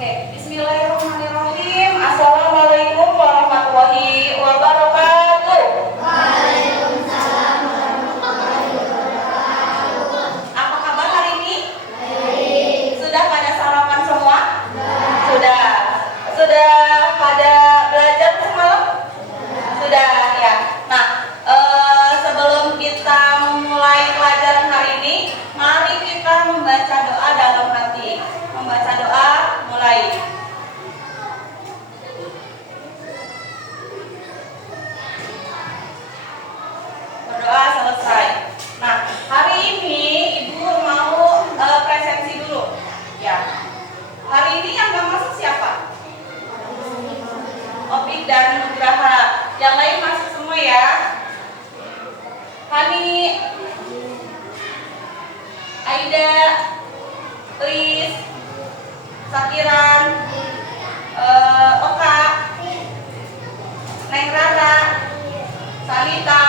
Oke, bismillahirrahmanirrahim. Assalamualaikum warahmatullahi wabarakatuh. Waalaikumsalam warahmatullahi wabarakatuh. Apa kabar hari ini? Baik. Sudah pada sarapan semua? Baik. Sudah. Sudah pada belajar semalam? Sudah ya. Nah, sebelum kita memulai pelajaran hari ini, mari kita membaca doa dalam hati. Membaca doa mulai. Berdoa selesai. Nah, hari ini Ibu mau presensi dulu. Ya. Hari ini yang nggak masuk siapa? Opik dan Nugraha. Yang lain masuk semua ya. Hani, Aida, Uis, Sakiran, Oka, Neng Rara, Salita,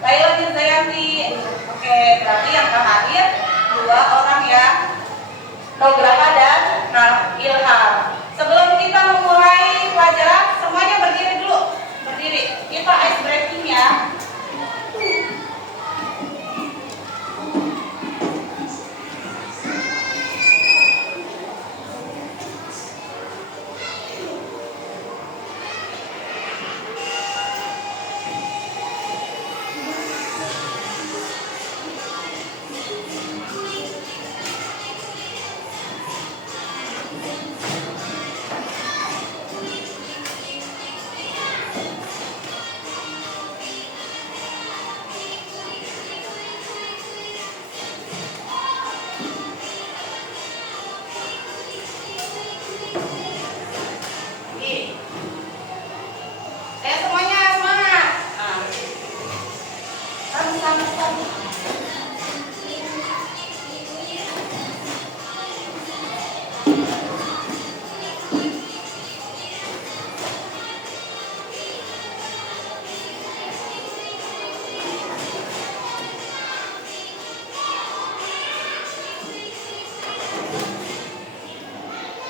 Laila Zayanti. Oke, berarti yang nggak hadir 2 orang ya, Nugraha dan Ilham. Sebelum kita memulai pelajaran, semuanya berdiri dulu. Berdiri. Kita ice breaking ya. Semuanya semangat. Sama-sama.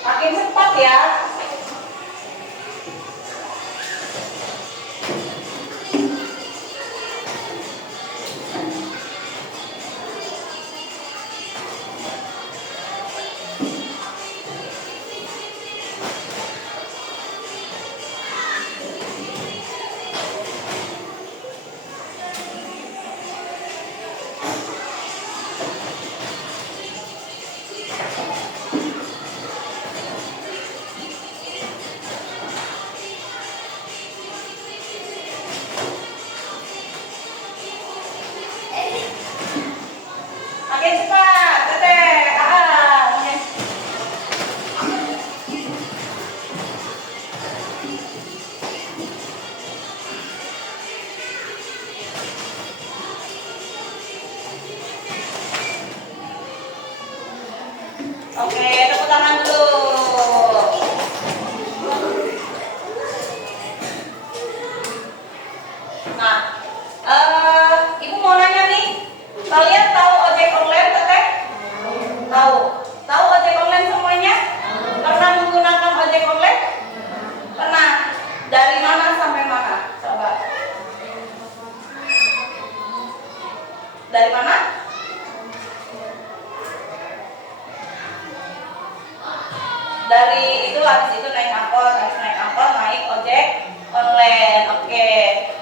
Makin cepat ya. Makin cepat, Teteh. Oke, tepuk tangan dulu. Nah, Ibu mau nanya nih, kalian tahu ojek online, Teteh? Tahu. Tahu ojek online semuanya? Pernah menggunakan ojek online? Pernah. Dari mana sampai mana? Coba. Dari mana? Dari itu, habis itu naik angkot, habis naik angkot naik ojek online. Oke.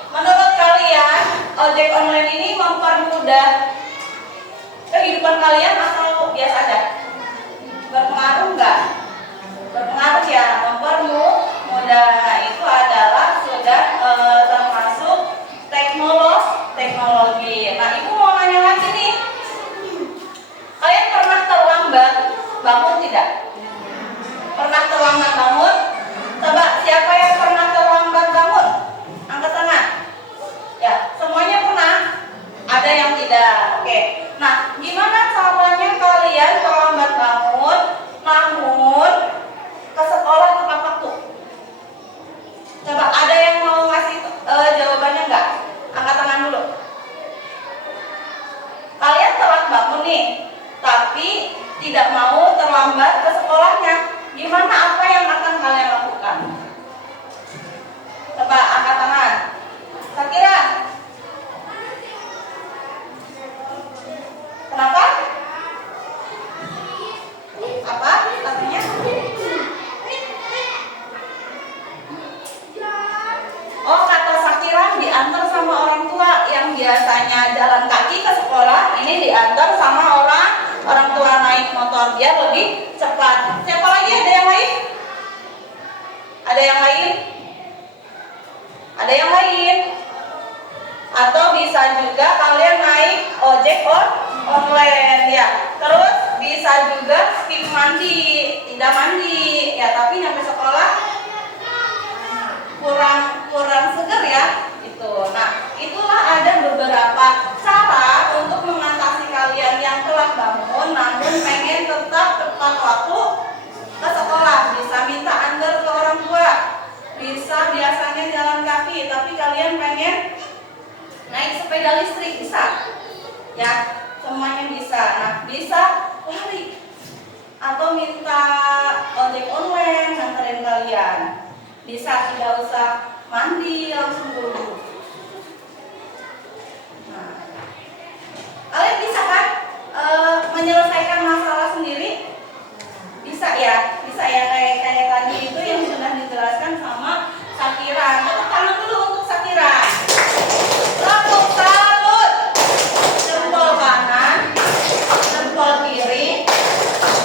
Menurut kalian, ojek online ini mempermudah kehidupan kalian atau biasa aja? Berpengaruh nggak? Berpengaruh ya, mempermudah. Nah, itu adalah sudah termasuk teknologi. Nah, Ibu mau nanya lagi nih. Kalian pernah terlambat bangun tidak? Pernah terlambat bangun? Coba siapa yang pernah terlambat bangun? Angkat tangan. Ya, semuanya pernah. Ada yang tidak. Oke. Nah, gimana caranya kalian terlambat bangun namun ke sekolah tapi tidak mau terlambat ke sekolahnya. Gimana, apa yang akan kalian lakukan? Coba angkat tangan. Sakira. Kenapa? Apa katanya? Oh, kata Sakira diantar sama orang tua. Yang biasanya jalan kaki ke sekolah, ini diantar sama orang tua naik motor biar lebih cepat. Siapa lagi? Ada yang lain? Ada yang lain? Ada yang lain? Atau bisa juga kalian naik ojek online ya. Terus bisa juga skip mandi, tidak mandi ya, tapi sampai sekolah kurang seger ya itu. Nah, itulah ada beberapa cara untuk mengatasi kalian yang telah bangun namun pengen tetap tepat waktu ke sekolah. Bisa minta antar ke orang tua, bisa biasanya jalan kaki tapi kalian pengen naik sepeda listrik, bisa ya, semuanya bisa. Nah, bisa lari atau minta ojek online nganterin kalian. Bisa tidak usah mandi, langsung buru-buru. Nah, kalian bisa kan menyelesaikan masalah sendiri? Bisa ya kayak tadi itu yang sudah dijelaskan sama Sakira. Tepuk tangan dulu untuk Sakira. Tepuk salut. Jempol kanan, jempol kiri,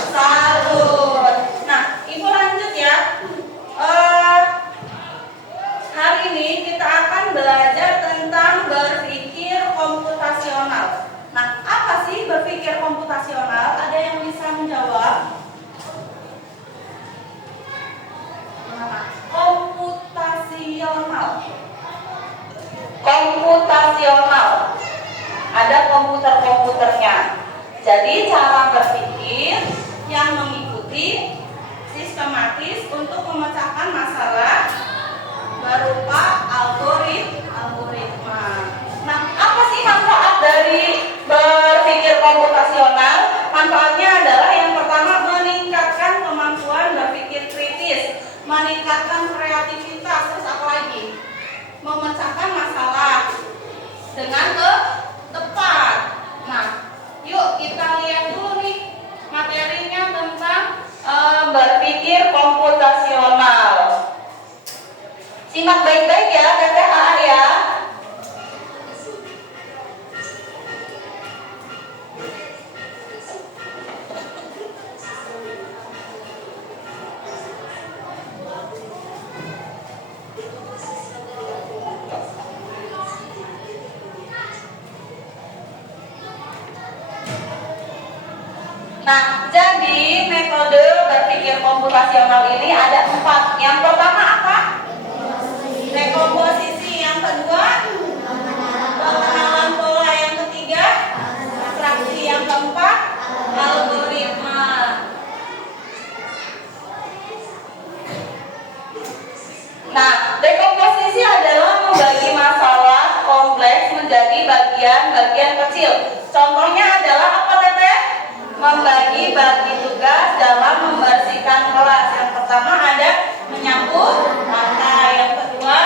salut. Nah, ibu lanjut ya. Hari ini kita akan belajar tentang berpikir komputasional. Nah, apa sih berpikir komputasional? Ada yang bisa menjawab? Komputasional. Ada komputernya. Jadi cara berpikir yang mengikuti sistematis untuk memecahkan masalah berupa algoritma. Nah, apa sih manfaat dari berpikir komputasional? Manfaatnya adalah yang pertama meningkatkan kemampuan berpikir kritis, meningkatkan kreativitas, terus apa lagi? Memecahkan masalah dengan tepat. Nah, yuk kita lihat dulu nih materinya tentang berpikir komputasional. Simak baik-baik ya, TTA ya. Nah, jadi metode berpikir komputasional ini ada 4. Yang pertama apa? Dekomposisi. Yang kedua, pengenalan pola. Yang ketiga, abstraksi. Yang keempat, algoritma. Nah, dekomposisi adalah membagi masalah kompleks menjadi bagian-bagian kecil. Contohnya adalah apa, Teteh? Membagi-bagi tugas dalam membersihkan kelas. Yang pertama ada menyapu lantai, yang kedua,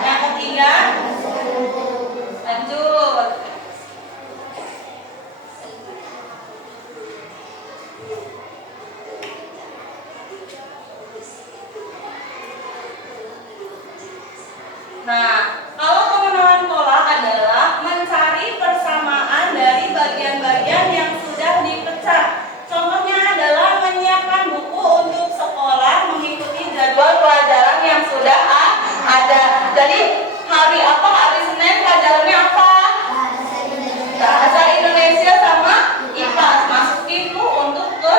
yang ketiga, lanjut. Nah, kalau pengenalan pola adalah mencari persamaan dari bagian-bagian yang sudah dipecah. Contohnya adalah menyiapkan buku untuk sekolah mengikuti jadwal pelajaran yang sudah ada. Jadi hari apa? Hari Senin pelajarannya apa? Bahasa Indonesia sama IPA. Masukin tuh untuk ke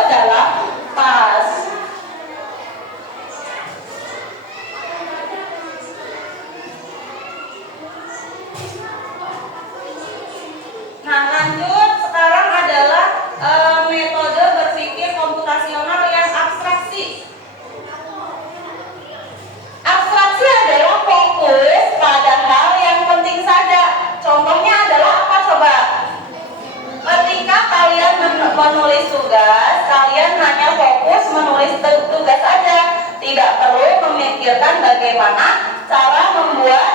tugas, kalian hanya fokus menulis tugas aja. Tidak perlu memikirkan bagaimana cara membuat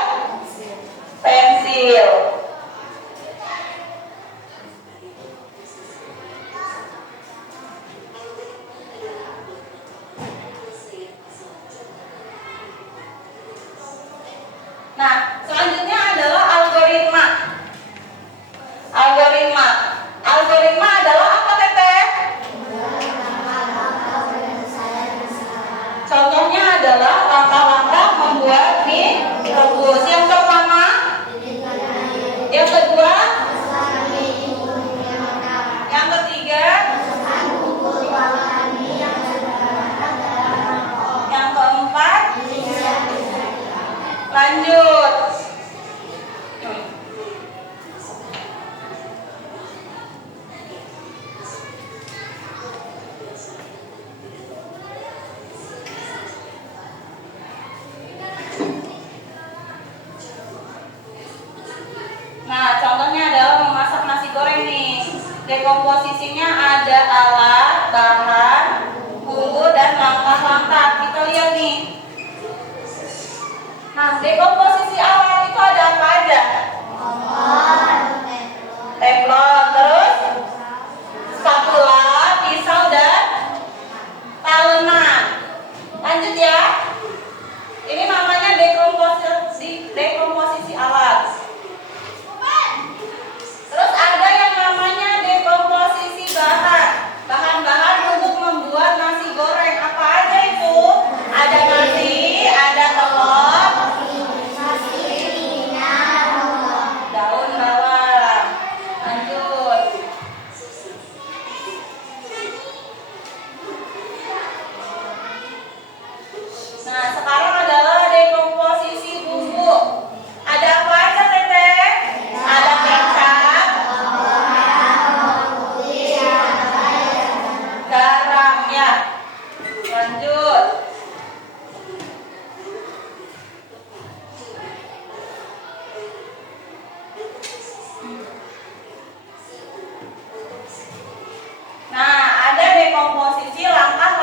pensil. Nah, selanjutnya adalah algoritma. Algoritma adalah apa, Teteh? Contohnya adalah langkah-langkah membuat mie rebus. Yang pertama, yang kedua, yang ketiga, yang keempat, lanjut. Nah, contohnya adalah memasak nasi goreng nih. Dekomposisinya ada alat, bahan, bumbu, dan langkah-langkah. Kita lihat nih. Nah, dekomposisi alat itu ada apa aja? Teflon, terus spatula, pisau, dan talenan. Lanjut ya. Ini namanya dekomposisi alat. Terus ada yang namanya dekomposisi bahan. Bahan-bahan untuk membuat nasi goreng. Apa aja itu? Ada nasi, ada telur, daun bawang. Lanjut. Nah, sekarang adalah dekomposisi bumbu. Ada apa aja, Teteh? Ada kecap, garam ya. Lanjut. Nah, ada dekomposisi langkah.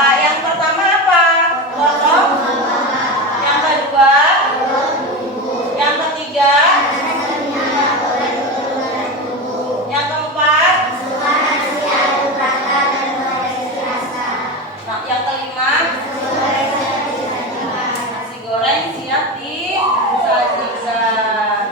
Yang pertama apa? Potong. Yang kedua, yang ketiga, yang keempat, nah, yang kelima, nasi goreng siap disajikan.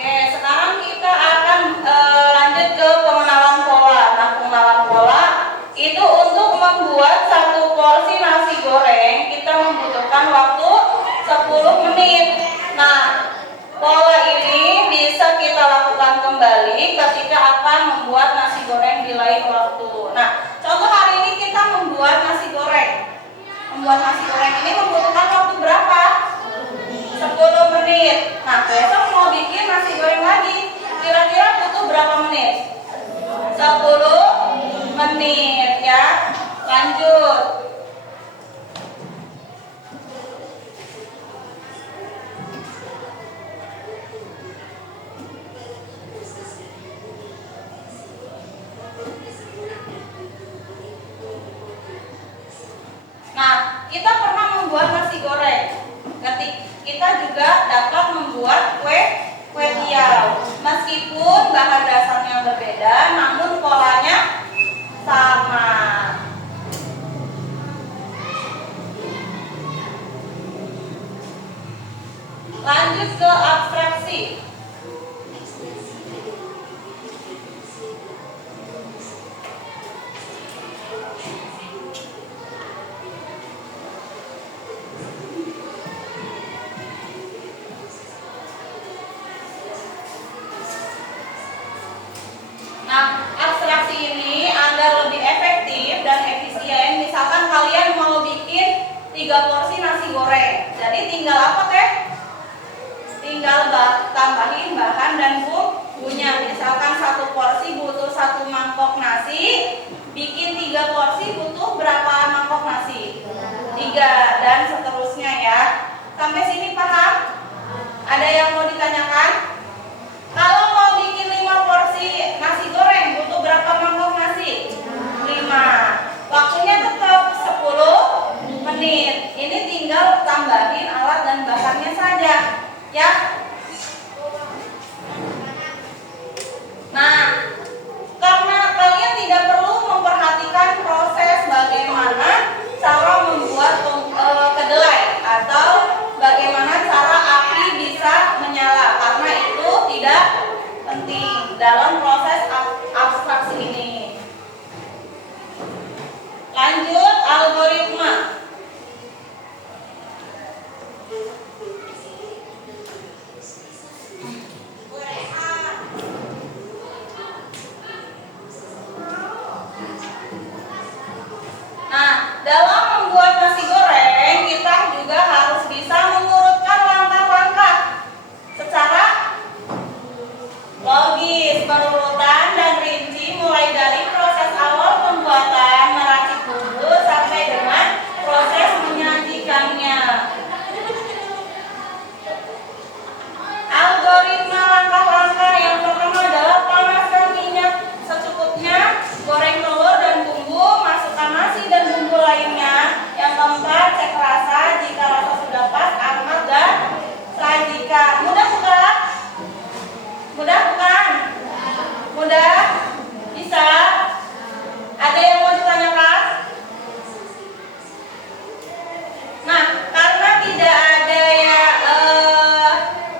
Oke, sekarang kita akan lanjut ke pengenalan pola. Nah, pengenalan pola itu untuk membuat satu porsi nasi goreng kita membutuhkan waktu 10 menit. Nah, pola ini bisa kita lakukan kembali ketika akan membuat nasi goreng di lain waktu. Nah, contoh hari ini kita membuat nasi goreng. Membuat nasi goreng ini membutuhkan waktu berapa? 10 menit. Nah, besok mau bikin nasi goreng lagi. Kira-kira butuh berapa menit? 10 menit ya. Lanjut. Nah, kita pernah membuat nasi goreng. Kita juga dapat membuat kue tiaw. Meskipun bahan dasarnya berbeda, namun polanya sama. Lanjut ke abstraksi. Nah, abstraksi ini agar lebih efektif dan efisien. Misalkan kalian mau bikin 3 porsi nasi goreng. Jadi tinggal apa, Teh? Tinggal tambahin bahan dan bumbunya. Misalkan 1 porsi butuh 1 mangkok nasi. Bikin 3 porsi butuh berapa mangkok nasi? 3, dan seterusnya ya. Sampai sini paham? Ada yang mau ditanyakan? Kalau mau bikin 5 porsi nasi goreng butuh berapa mangkok nasi? 5. Waktunya tetap 10 menit. Ini tinggal tambahin alat dan bahannya saja, ya. Nah, karena kalian tidak perlu memperhatikan proses bagaimana cara membuat kedelai atau bagaimana cara api bisa menyala, karena itu tidak penting dalam proses abstraksi ini. Lanjut, algoritma. Nah, dalam membuat nasi goreng kita juga harus bisa mengurutkan langkah-langkah secara logis, berurutan dan rinci, mulai dari proses awal pembuatan meracik bumbu sampai dengan proses menyajikannya. Algoritma langkah-langkah yang pertama adalah panaskan minyak secukupnya, goreng telur dan bumbu, masukkan nasi dan bumbu lainnya. Yang keempat, cek rasa, jika rasa sudah pas, angkat dan sajikan. Mudah bukan? Mudah bukan? Mudah? Bisa? Ada yang mau ditanyakan? Nah, karena tidak ada ya,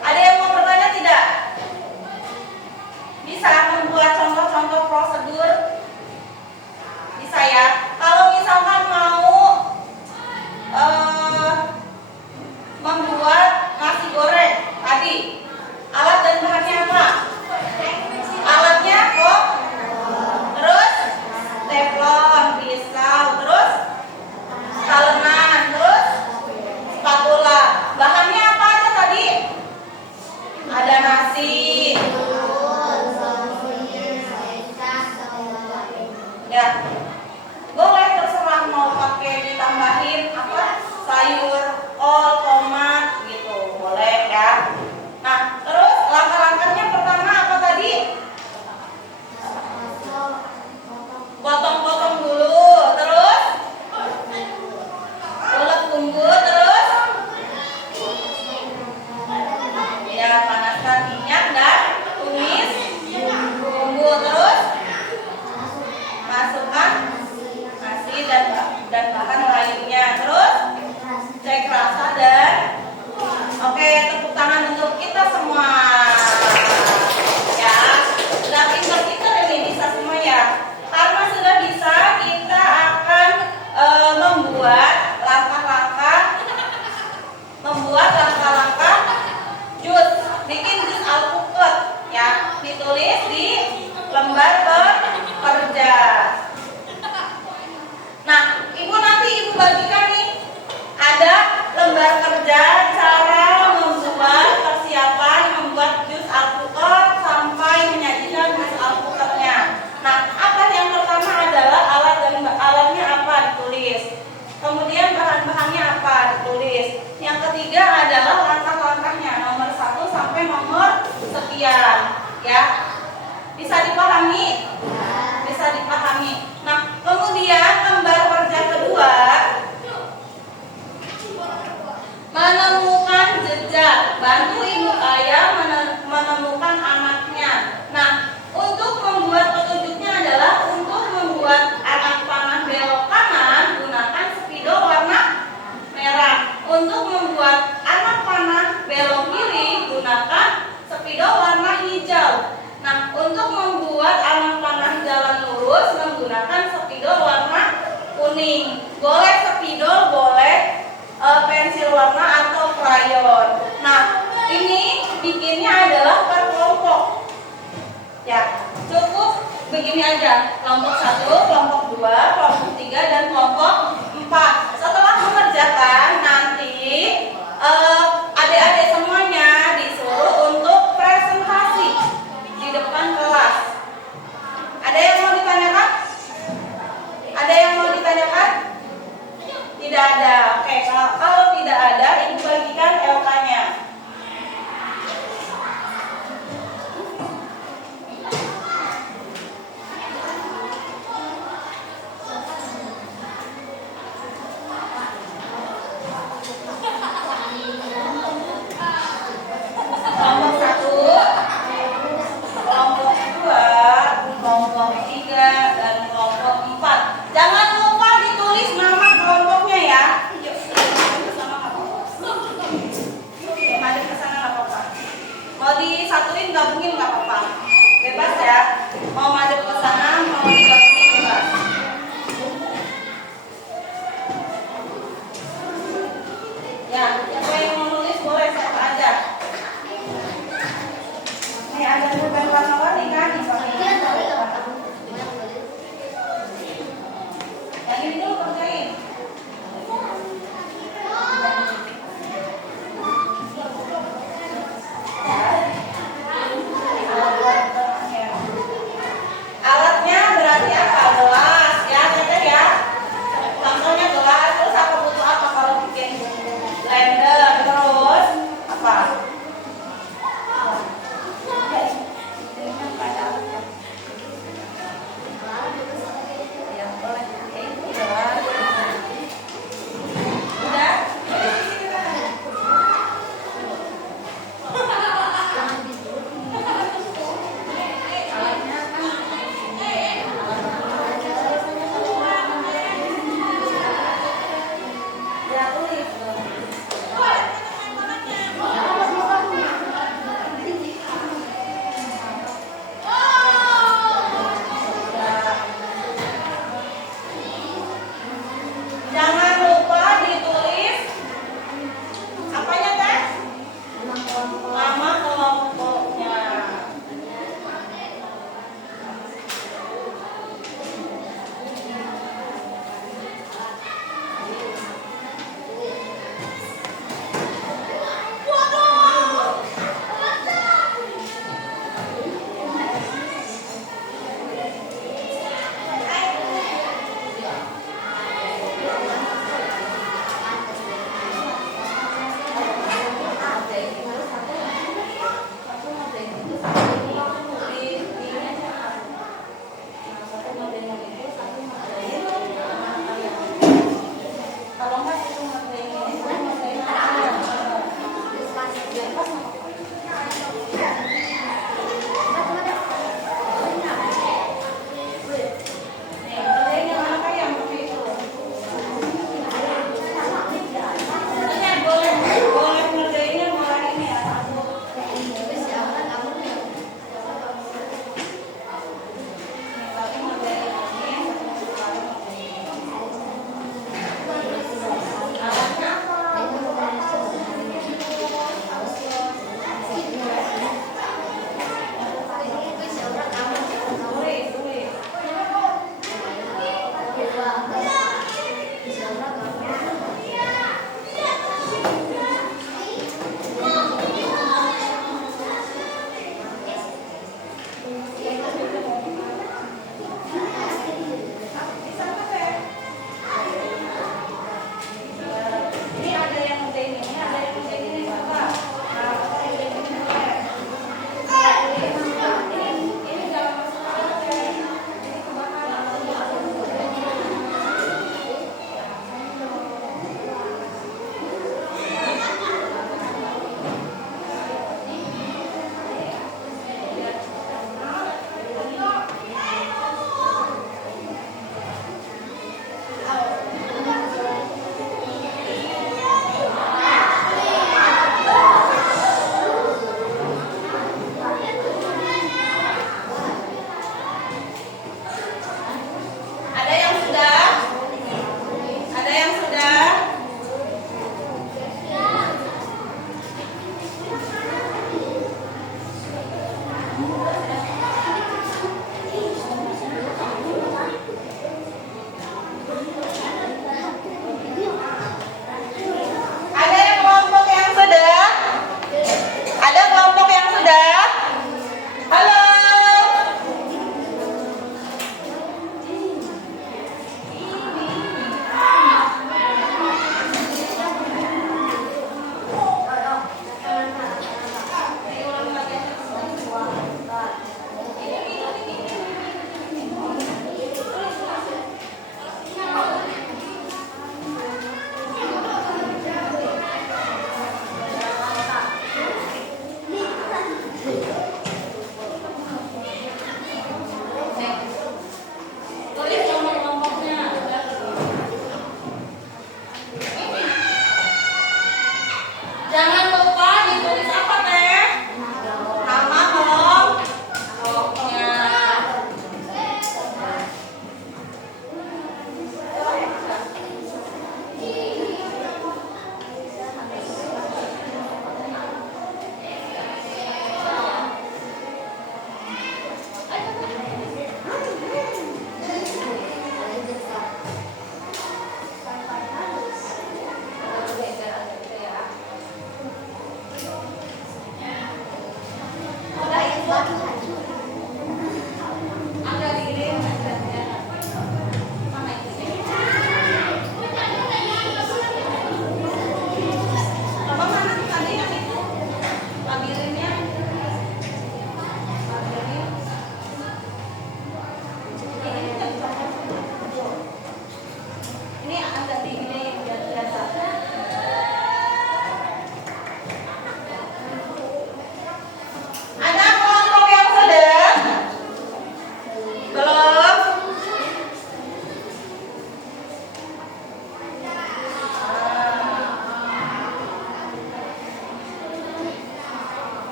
ada yang mau bertanya tidak? Bisa membuat contoh-contoh prosedur? Bisa ya? Kalau misalkan mau membuat nasi goreng tadi, alat dan bahannya apa? Alatnya kok? Terus teflon, pisau, terus talenan, terus spatula. Bahannya apa aja tadi? Ada nasi, ya. Boleh terserah mau pakai ditambahin apa? Sayur, kol, tomat gitu. Boleh ya. Nah, terus langkah-langkahnya pertama apa tadi? Potong-potong dulu, terus ulek bumbu, terus ya panaskan minyak dan tumis bumbu, terus masukkan nasi dan bahan lainnya, terus cek rasa dan oke, tepuk tangan untuk kita semua ya. Sudah pintar-pintar ini, bisa semua ya. Karena sudah bisa, kita akan membuat langkah-langkah jus, bikin jus alpukat ya. Ditulis di lembar pekerja. Nah, ibu nanti ibu bagikan nih, ada lembar kerja cara membuat persiapan membuat jus alpukat sampai menyajikan jus alpukatnya. Nah, apa yang pertama adalah alat dan alatnya apa ditulis. Kemudian bahan-bahannya apa ditulis. Yang ketiga adalah langkah-langkahnya, nomor 1 sampai nomor sekian, ya. Bisa dipahami? Bisa dipahami. Nah, kemudian lembar kerja kedua, menemukan jejak. Bantu ibu ayah menemukan anaknya. Nah, untuk membuat petunjuknya adalah untuk membuat anak panah belok kanan, gunakan spidol warna merah. Untuk membuat anak panah belok kiri, gunakan spidol warna hijau. Nah, untuk membuat anak panah jalan lurus, menggunakan spidol warna kuning. Boleh spidol, boleh pensil warna atau krayon. Nah, ini bikinnya adalah per kelompok. Ya, cukup begini aja. Kelompok 1, kelompok 2, kelompok 3, dan kelompok 4. Setelah mengerjakan, nanti adik-adik semuanya disuruh untuk presentasi di depan kelas. Ada yang mau ditanyakan? Ada yang mau ditanyakan? Tidak ada. Oke, kalau tidak ada, ibu bagikan LK-nya. Mau disatuin gabungin nggak apa-apa, bebas ya. Mau madep ke sana, mau digabungin bebas. Ya, siapa yang mau nulis boleh siapa aja. Ini ada pulpen warna-warni kan? Yang ini dulu kerjain. Alatnya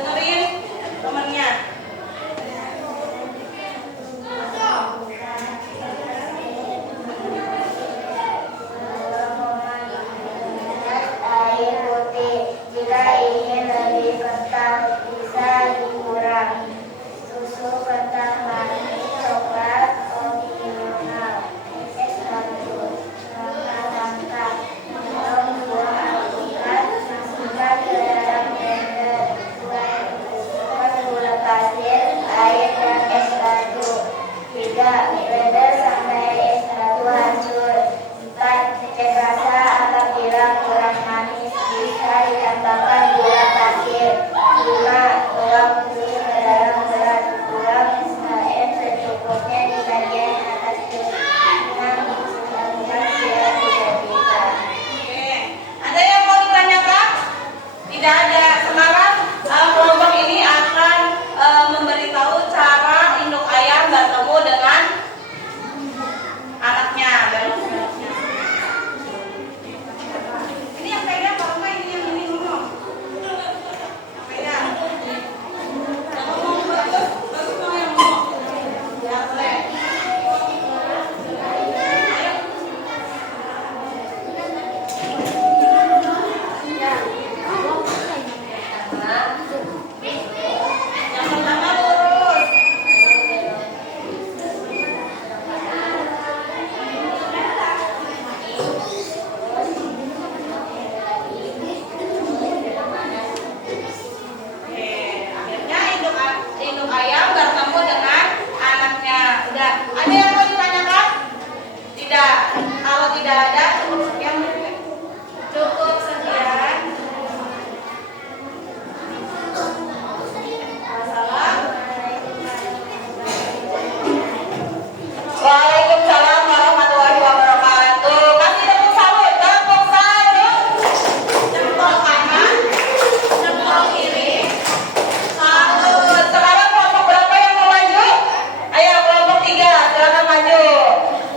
dengerin temennya. Air putih, jika ingin lebih kental bisa dikurangi. Susu kental manis, coklat opsional. Es batu, nangka-nangka, minum buah alpukat, masukkan ke dalam blender. Masukkan gula pasir, air dan es batu. 3. Blender sampai es batu hancur. 4. Cek rasa apabila kurang manis, bisa ditambahkan gula pasir. 5. Tuang jus ke dalam gelas. Buang SKM secukupnya di bagian atas jus. 6. Lakukan siap disajikan. Oke, ada yang mau ditanyakan? Tidak ada. Sekarang kelompok ini akan memberitahu cara induk ayam bertemu dengan anaknya. Ini yang pegang kalau enggak ini yang ini ngomong. Pegang. Yang ngomong bagus mau yang ngomong. Ya boleh. Yang pertama lurus. Oke, akhirnya induk ayam bertemu dengan anaknya. Udah, ada yang mau ditanyakan? Tidak. Kalau tidak ada, cukup sekian. Cukup sekian. Waalaikumsalam warahmatullahi wabarakatuh. Kasih tepuk salut, tepuk salut. Jempol kanan, jempol kiri. Salut. Sekarang kelompok berapa yang mau maju? Ayo kelompok 3, silakan maju.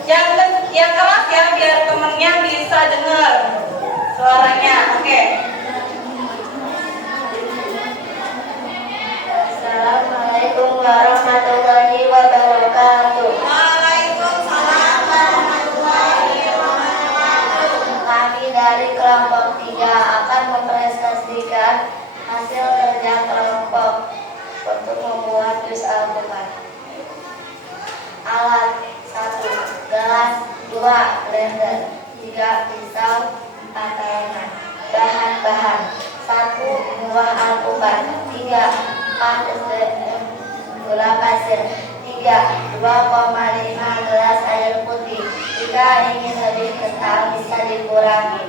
Yang keras ya, biar temennya bisa dengar suaranya. Oke. Assalamualaikum warahmatullahi wabarakatuh. Waalaikumsalam warahmatullahi wabarakatuh. Kami dari kelompok 3 akan mempresentasikan hasil kerja kelompok untuk membuat jus alpukat. Alat: 1. Gelas. 2. Blender. 3. Pisau. 4. talengan. Bahan-bahan: 1. Buah alpukat. 3. 4 SBM gula pasir. 3. 2,5 gelas air putih. Jika ingin lebih kental bisa dikurangi.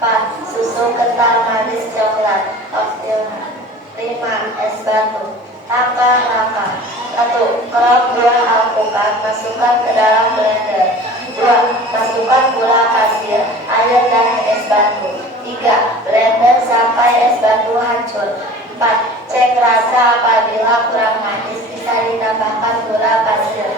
4. Susu kental manis coklat opsional. 5. Es batu. Langkah-langkah: 1. Kerok buah alpukat, masukkan ke dalam blender. 2. Masukkan gula pasir, air dan es batu. 3. Blender sampai es batu hancur. 4. Cek rasa apabila kurang manis, bisa ditambahkan gula pasir.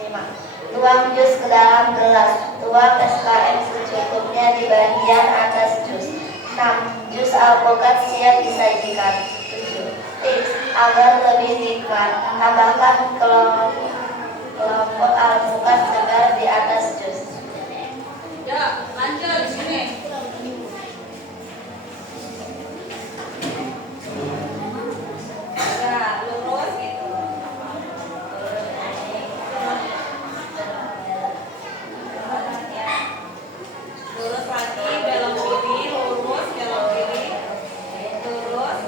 5. Tuang jus ke dalam gelas. Tuang SKM secukupnya di bagian atas jus. 6. Jus alpukat siap disajikan. 7. Tips agar lebih nikmat, tambahkan kelompok alpukat segar di atas jus. Ya, lanjut di sini. Ya, lurus gitu. Lurus lagi, belok kiri, lurus, belok kiri, lurus,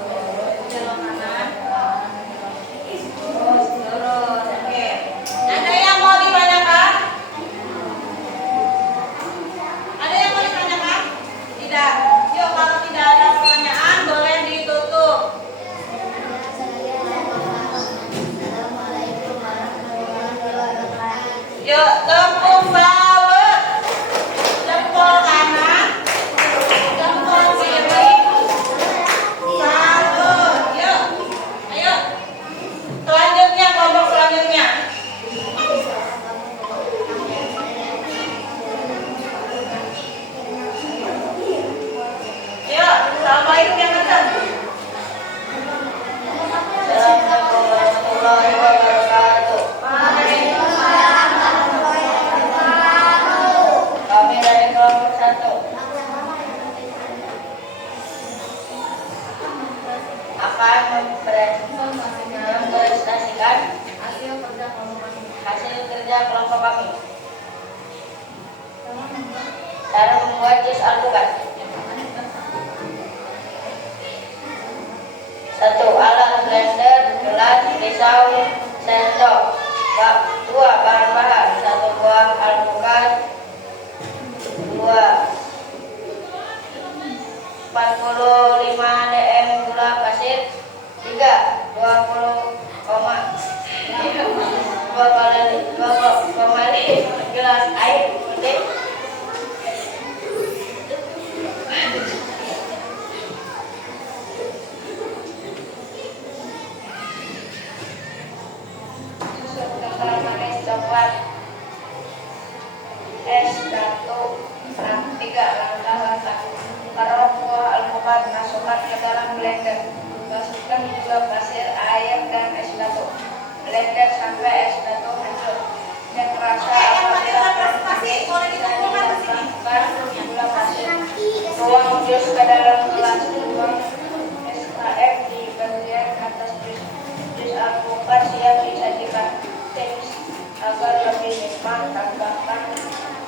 belok kanan, lurus. Oke. Ada yang mau ditanyakan? Ada yang mau ditanyakan? Tidak. Yuk, kalau tidak ada pertanyaan, boleh ditutup. Assalamualaikum warahmatullahi wabarakatuh. Yuk, tepuk salut. Jempol kanan, jempol kiri. Salut. Yuk. Ayo. Selanjutnya, kelompok selanjutnya. Yuk, assalamualaikum yang kencang. akan mempresentasikan hasil kerja kelompok kami. Cara membuat jus alpukat. 1. Alat blender, gelas, pisau, sendok. 2. Bahan-bahan. 1 buah alpukat, 2 45 dm gula pasir, 3 2,5 gelas air putih. Susu kental manis coklat, es batu. 3. Langkah-langkah. Taruh buah alpukat, masukkan ke dalam blender. Masukkan gula pasir, air, dan es batu. Blender sampai es batu hancur. Cek rasa apabila berfungsi, bisa ditambahkan gula pasir. Tuang jus ke dalam gelas. Tuang SKF di bagian atas jus. Jus alpukat siap disajikan. Tips agar lebih nikmat, tambahkan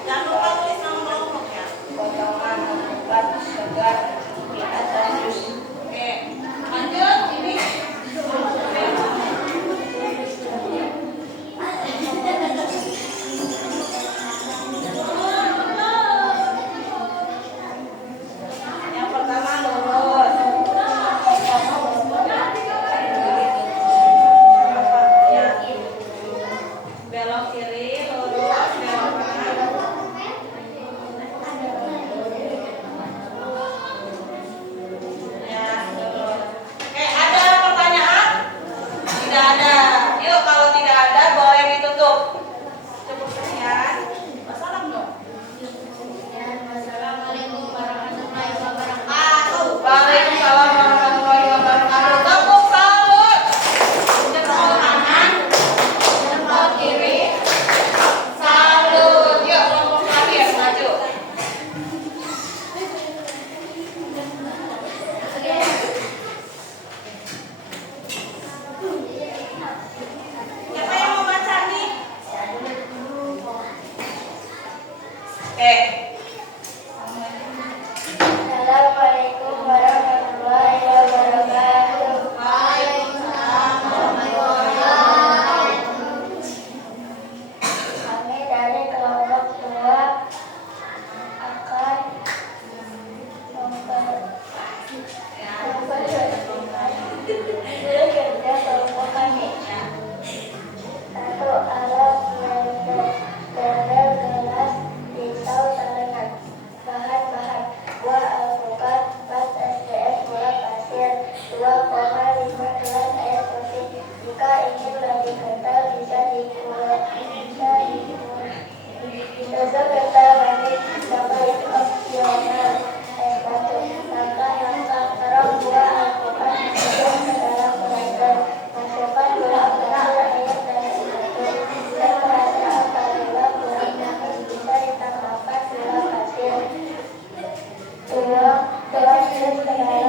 Jangan lupa tulis nama kelompoknya. potongan alpukat segar di atas jus. Oke, lanjut ini. Yang pertama lurus. Ya. Belok kiri, lurus, belok kanan. Ya, lurus. Oke, ada pertanyaan? Tidak ada. Yuk, kalau tidak ada boleh ditutup. Cukup sekian. Wassalam dong. Assalamualaikum warahmatullahi wabarakatuh. Waalaikumsalam warahmatullahi wabarakatuh. Tepuk salut. Jempol kanan, jempol kiri. Salut. Yuk, kelompok terakhir maju. Siapa yang mau baca nih? Oke. Assalamualaikum warahmatullahi wabarakatuh. Waalaikumsalam warahmatullahi wabarakatuh. Kami dari kelompok 2 akan kerja kelompok kami. 1. Alat blender, gelas, pisau, talengan. Bahan-bahan: buah alpukat, 4 SPF gula pasir, 2,5 gelas air putih. Jika ingin lebih kental bisa dikurangi. Susu kental manis coklat itu opsional. Es batu. Langkah-langkah: taruh buah alpukat ke dalam blender. Masukkan gula pasir, air, dan es batu. Cek rasa apabila kurang manis, bisa ditambahkan gula pasir. Tuang jus ke dalam